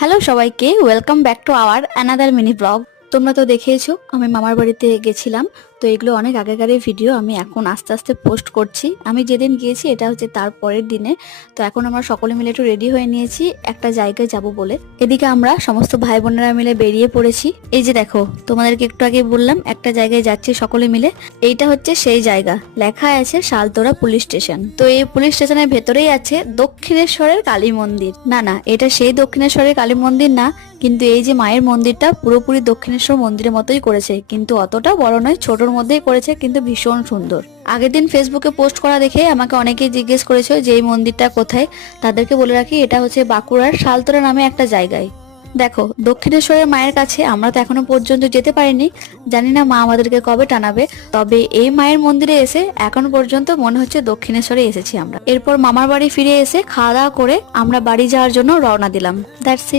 Hello সবাইকে, welcome back to our another mini blog. তোমরা তো দেখেইছো আমি মামার বাড়িতে গেছিলাম। তো এগুলো অনেক আগেকারের ভিডিও, আমি এখন আস্তে আস্তে পোস্ট করছি। আমি যেদিন গিয়েছি এটা হচ্ছে তার পরের দিনে। তো এখন আমরা সকলে মিলে একটু রেডি হয়ে নিয়েছি একটা জায়গায় যাব বলে। এদিকে আমরা সমস্ত ভাই বোনেরা মিলে বেরিয়ে পড়েছি। এই যে দেখো, তোমাদেরকে একটু আগে বললাম একটা জায়গায় যাচ্ছি সকলে মিলে। এইটা হচ্ছে সেই জায়গা, লেখা আছে শালতোরা পুলিশ স্টেশন। তো এই পুলিশ স্টেশনের ভেতরেই আছে দক্ষিণেশ্বরের কালী মন্দির। না, এটা সেই দক্ষিণেশ্বরের কালী মন্দির না, কিন্তু এই যে মায়ের মন্দিরটা পুরোপুরি দক্ষিণেশ্বর মন্দিরের মতোই করেছে, কিন্তু অতটা বড় নয়, ছোটর মধ্যেই করেছে, কিন্তু ভীষণ সুন্দর। আগের দিন ফেসবুকে পোস্ট করা দেখে আমাকে অনেকেই জিজ্ঞেস করেছে যে এই মন্দিরটা কোথায়। তাদেরকে বলে রাখি, এটা হচ্ছে বাঁকুড়ার শালতোরা নামে একটা জায়গায়। দেখো, দক্ষিণেশ্বরের মায়ের কাছে আমরা তো এখনো পর্যন্ত যেতে পারিনি, জানি না মা আমাদেরকে কবে টানাবে। তবে এই মায়ের মন্দিরে এসে এখন পর্যন্ত মনে হচ্ছে দক্ষিণেশ্বরে এসেছি আমরা। এরপর মামার বাড়ি ফিরে এসে খাওয়া দাওয়া করে আমরা বাড়ি যাওয়ার জন্য রওনা দিলাম। That's it.